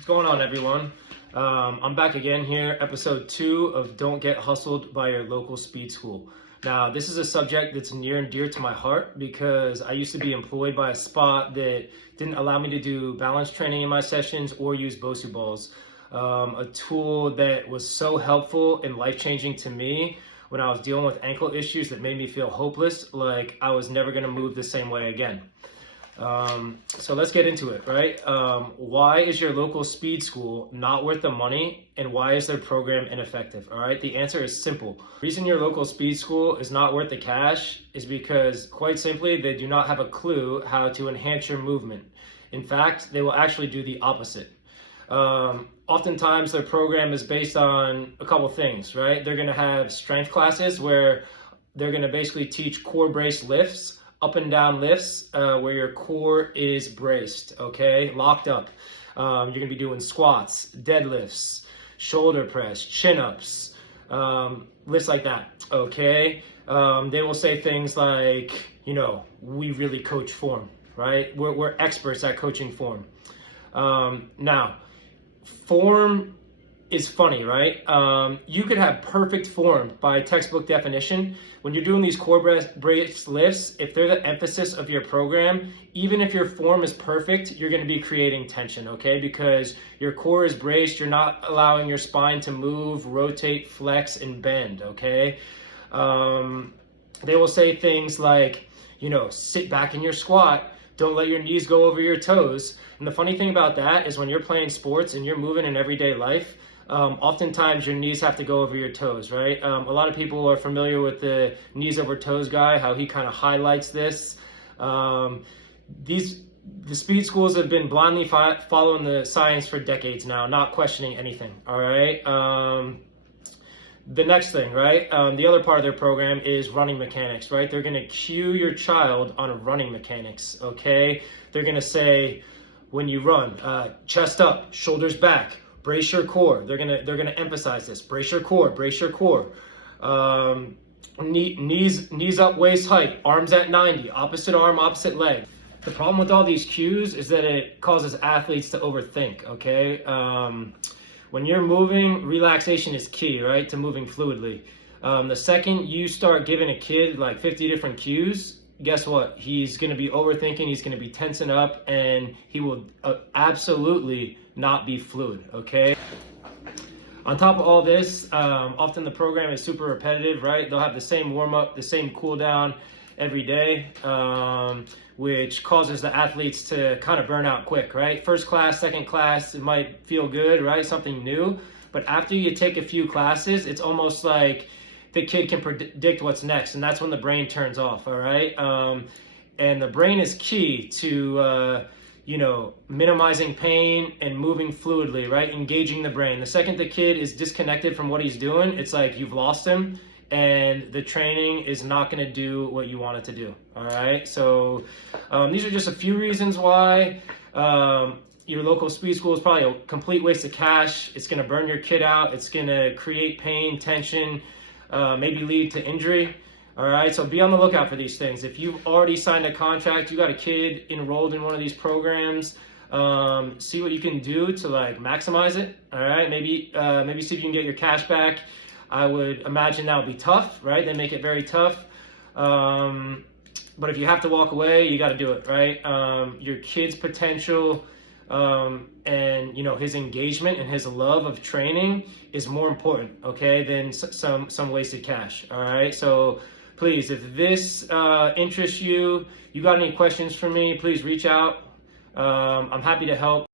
What's going on, everyone? I'm back again here, episode 2 of Don't Get Hustled by Your Local Speed School. Now, this is a subject that's near and dear to my heart because I used to be employed by a spot that didn't allow me to do balance training in my sessions or use Bosu balls. A tool that was so helpful and life-changing to me when I was dealing with ankle issues that made me feel hopeless, like I was never going to move the same way again. So let's get into it, right? Why is your local speed school not worth the money, and why is their program ineffective? All right, the answer is simple. The reason your local speed school is not worth the cash is because, quite simply, they do not have a clue how to enhance your movement. In fact, they will actually do the opposite. Oftentimes their program is based on a couple things, right? They're going to have strength classes where they're going to basically teach core brace lifts, up and down lifts, where your core is braced, okay, locked up. You're gonna be doing squats, deadlifts, shoulder press, chin-ups, lifts like that, okay? They will say things like, we really coach form, right? We're experts at coaching form. Now, form is funny, right? You could have perfect form by textbook definition. When you're doing these core brace lifts, if they're the emphasis of your program, even if your form is perfect, you're gonna be creating tension, okay? Because your core is braced, you're not allowing your spine to move, rotate, flex, and bend, okay? They will say things like, sit back in your squat, don't let your knees go over your toes. And the funny thing about that is when you're playing sports and you're moving in everyday life, oftentimes your knees have to go over your toes, right? A lot of people are familiar with the knees over toes guy, how he kind of highlights this. The speed schools have been blindly following the science for decades now, not questioning anything, all right? The next thing, right? The other part of their program is running mechanics, right? They're gonna cue your child on running mechanics, okay? They're gonna say, when you run, chest up, shoulders back, brace your core. They're gonna emphasize this. Brace your core. Brace your core. Knees up, waist height. Arms at 90. Opposite arm, opposite leg. The problem with all these cues is that it causes athletes to overthink. Okay. When you're moving, relaxation is key, right? To moving fluidly. The second you start giving a kid like 50 different cues, guess what? He's going to be overthinking, he's going to be tensing up, and he will absolutely not be fluid, okay? On top of all this, often the program is super repetitive, right? They'll have the same warm-up, the same cool-down every day, which causes the athletes to kind of burn out quick, right? First class, second class, it might feel good, right? Something new. But after you take a few classes, it's almost like the kid can predict what's next, and that's when the brain turns off, all right? And the brain is key to, minimizing pain and moving fluidly, right? Engaging the brain. The second the kid is disconnected from what he's doing, it's like you've lost him, and the training is not gonna do what you want it to do, all right? So these are just a few reasons why your local speed school is probably a complete waste of cash. It's gonna burn your kid out. It's gonna create pain, tension, maybe lead to injury. All right, so be on the lookout for these things. If you've already signed a contract, you got a kid enrolled in one of these programs, see what you can do to like maximize it. All right, maybe see if you can get your cash back. I would imagine that would be tough, right? They make it very tough. But if you have to walk away, you got to do it, right? Your kid's potential and his engagement and his love of training is more important, okay, than some wasted cash. All right, so please, if this interests you, you got any questions for me, please reach out. I'm happy to help.